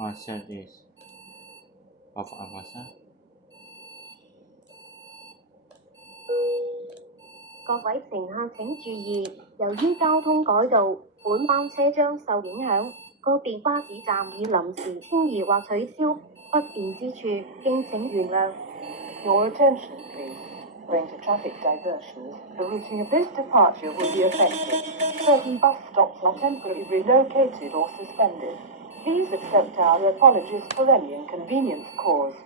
Answer is of Avasa. 各位乘客請注意，由於交通改道，本班車將受影響，個別巴士站已臨時遷移或取消，不便之處敬請原諒。Your attention, please. Owing to traffic diversions, the routing of this departure will be affected. Certain bus stops are temporarily relocated or suspended. Please accept our apologies for any inconvenience caused.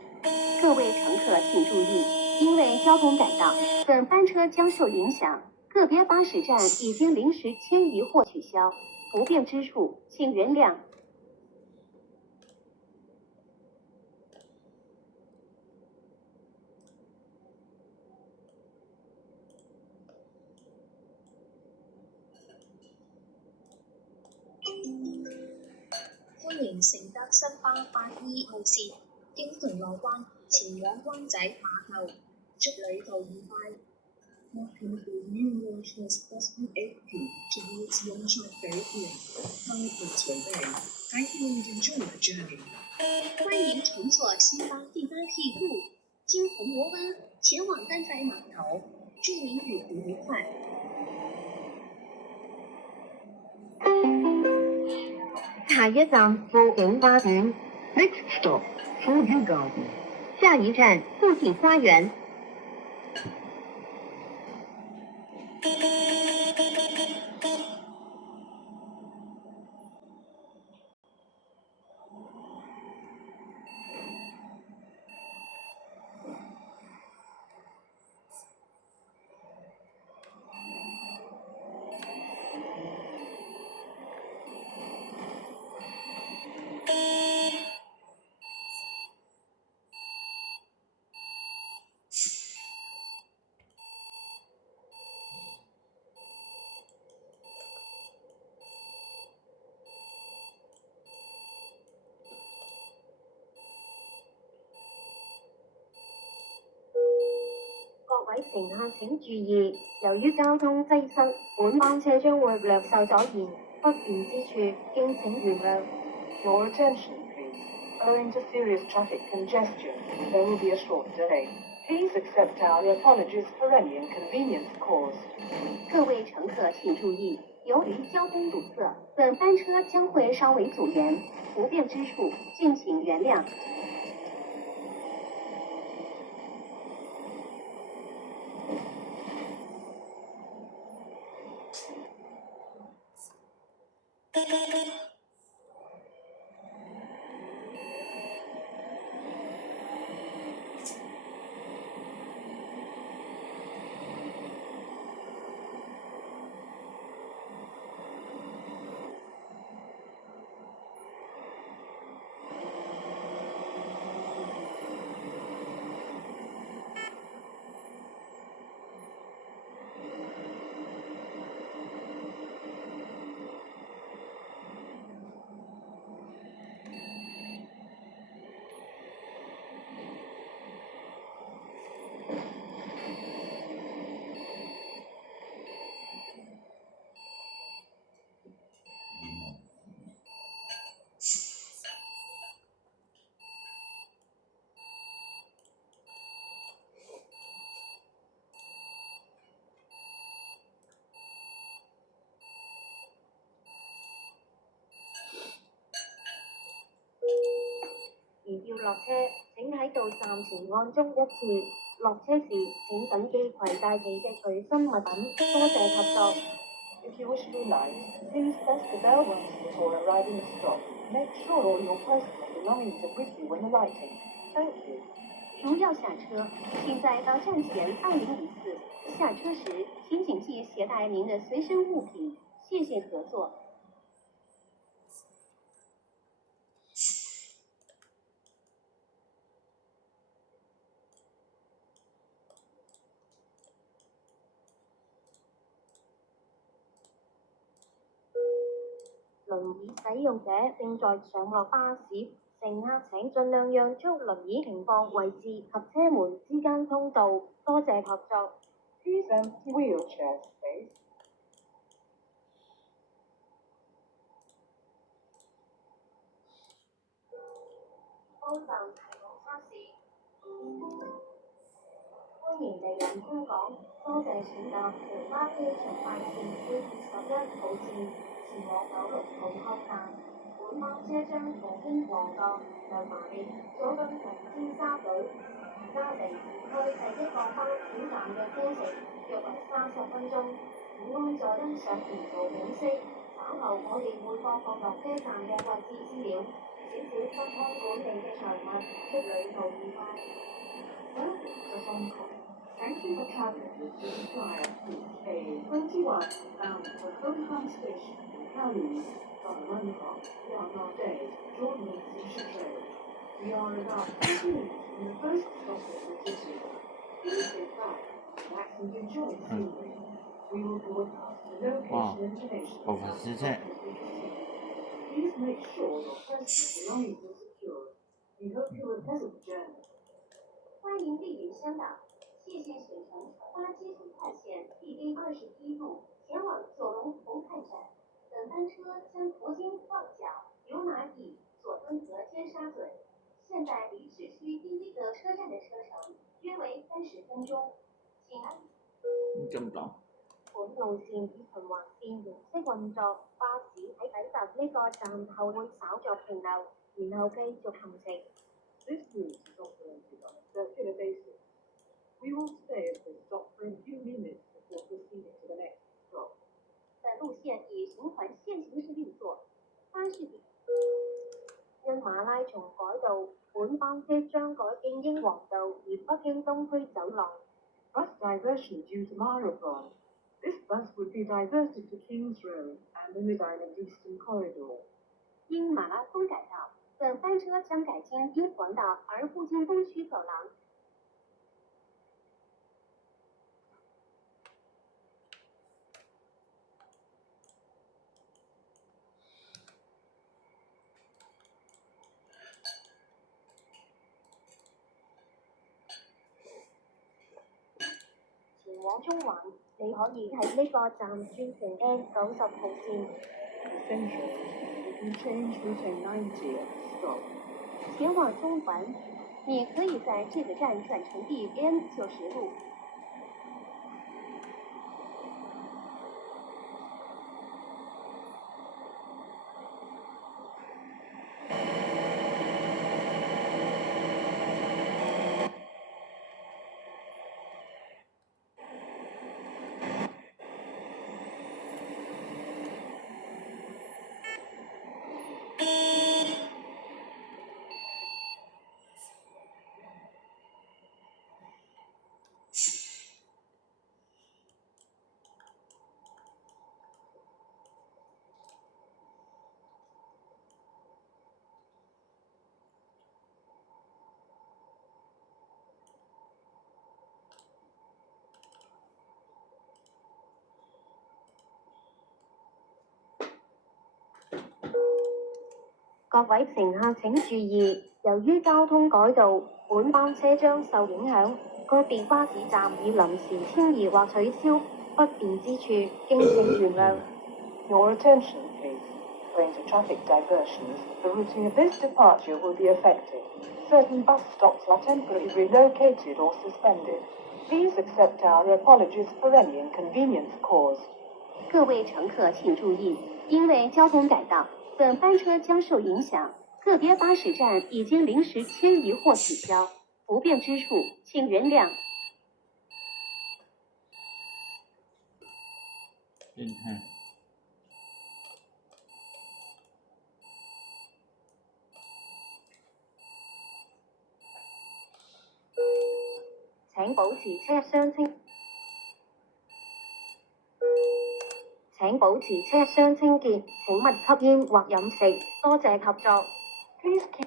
各位乘客请注意，因为交通改道，本班车将受影响，个别巴士站已经临时迁移或取消，不便之处请原谅。歡迎乘搭新巴82號線，經銅鑼灣前往灣仔碼頭，祝旅途愉快。Welcome to New York's Bus 82 towards Longshore Ferry Pier, Frankfurt Bay. Thank you and enjoy the journey. 歡迎乘坐新巴第8P路，經銅鑼灣前往灣仔碼頭，祝您旅途愉快。下一站富景花園 ，Next stop Fuji Garden。下一站富景花園。各位乘客請注意，由於交通擠塞，本班車將會略受阻延，不便之處敬請原諒。Your attention, please. Owing to serious traffic congestion, there will be a short delay. Please accept our apologies for any inconvenience caused. 各位乘客請注意，由於交通堵塞，本班車將會稍微阻延，不便之處敬請原諒。如要落車，請喺到站前按鐘1次。落車時請謹記攜帶你嘅隨身物品。多謝合作。If you wish to alight, please press the bell once before arriving at stop. Make sure all your personal belongings are with you when alighting. Thank you. 如要下車，请在到站前2054。下車時，請謹記攜帶您的隨身物品。謝謝合作。輪椅使用者正在上落巴士，乘客請盡量讓出輪椅停放位置及車門之間通道。多謝合作。Please empty wheelchair space. 安站系統測試。歡迎嚟臨香港，多謝選擇其他機場快線 A21號線前往96號客站。本班車將途經旺角、油麻地、佐敦同尖沙咀。而家離市區第一個巴士站嘅車程約為30分鐘。唔該再欣賞沿途景色。稍後我哋會播放落車站嘅位置資料。少少不安本地嘅財物，祝旅途愉快。Welcome to Hong Kong. Thank you for traveling with the Flyer A21 bound for Hong Kong Station in Kowloon from London on our day Jordan Leeds Road. We are about 2 minutes from the first stop of the city. Please sit back, relax and enjoy the scenery. We will broadcast the location information about the stop as we proceed. Please make sure your personal belongings are secure. We hope you have a pleasant journey. 欢迎莅临香港，谢谢选乘巴基斯坦线 DA21路前往九龙红磡站。本班车将途经旺角、油麻地、佐敦和尖沙咀，现在离市区第一个车站的车程约為30分鐘。請按咁講，本路線以循環線形式運作，巴士喺抵達呢個站後會稍作停留，然後繼續行程。This route is operated on a circular basis. We will stay at this stop for a few minutes before proceeding to the next stop. 本路線以循環線形式運作，巴士因馬拉松改道，本班車將改經英皇道而北經東區走廊。Bus diversion due to Marathon. This bus would be diverted to King's Road and the Mid-Island Eastern Corridor. 因马拉松改道，本班車將改經英皇道而不經東區走廊。前往中環，你可以喺呢個站轉乘 N90號線。Central, you can change route N90 at the stop. 前往中環，你可以在這個站轉乘地 N90路。各位乘客請注意，由於交通改道，本班車將受影響，個別巴士站已臨時遷移或取消，不便之處，敬請原諒。Your attention, please. Owing to traffic diversions, the routing of this departure will be affected. Certain bus stops are temporarily relocated or suspended. Please accept our apologies for any inconvenience caused. 各位乘客请注意，因为交通改道，本班车将受影响，个别巴士站已经临时迁移或取消，不便之处请原谅。變態。請保持車廂清。請保持車廂清潔，請勿吸煙或飲食，多謝合作。Please keep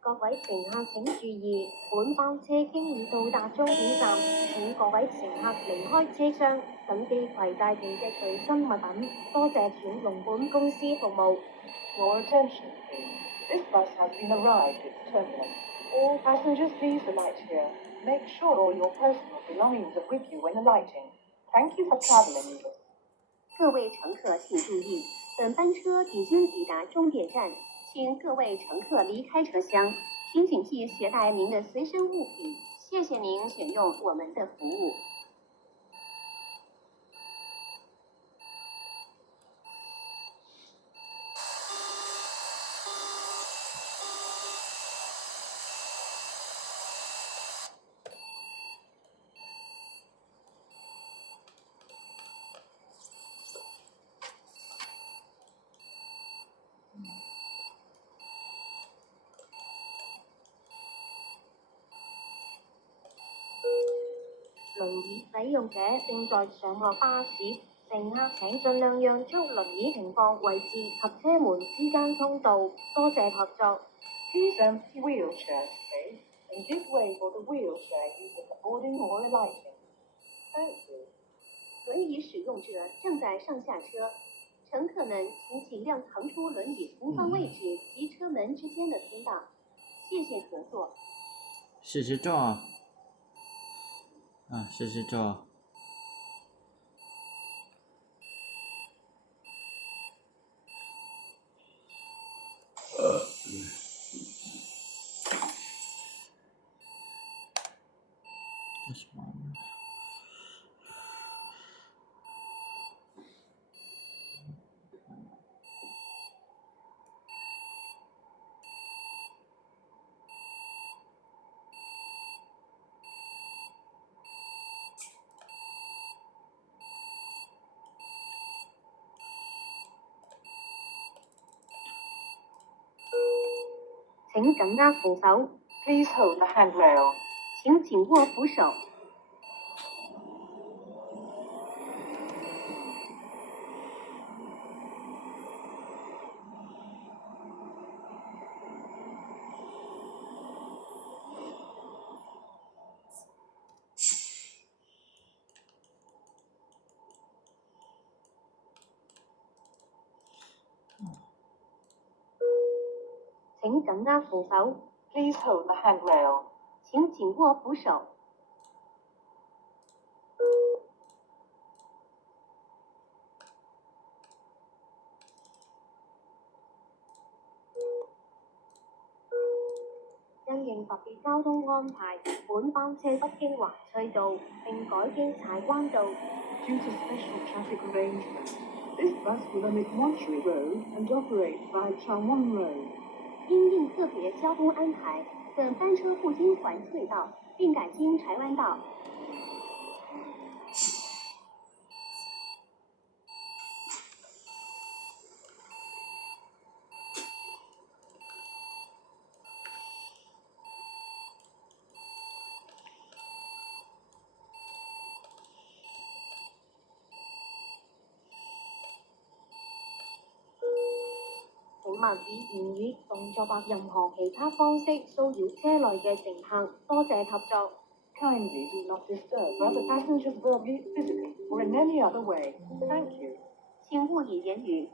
各位乘客請注意，本班車經已到達終點站，請各位乘客離開車廂，謹記攜帶您嘅隨身物品。多謝轉用本公司服務。Your attention, please. This bus has been arrived at the terminus. All passengers please alight here. Make sure all your personal belongings are with you when alighting. Thank you for travelling with us. 各位乘客请注意，本班车已经抵达终点站，请各位乘客离开车厢，请谨记携带您的随身物品。谢谢您选用我们的服务。輪椅使用者正在上落巴士，乘客請盡量讓出輪椅停放位置及車門之間通道，多謝合作。Please empty wheelchair space and give way for the wheelchair user for boarding or alighting. Thank you. 轮椅使用者正在上下车，乘客们请尽量腾出轮椅停放位置及车门之间的通道。谢谢合作。事实照啊，事实照。这什么玩意儿？請緊握扶手， Please hold the handrail. 請緊握扶手。請緊握扶手， Please hold the handrail. 請緊握扶手。因應特別交通安排，本班車不經環翠道，並改經柴灣道。 Due to special traffic arrangements, this bus will omit Montreal Road and operate via Changwon Road. 因应特别交通安排，本班车不经环翠道，并改经柴湾道。請勿以言語、動作或任何其他方式騷擾車內嘅乘客，多謝合作。 Kindly do not disturb other passengers verbally, physically, or in any other way. Thank you. 請勿以言語、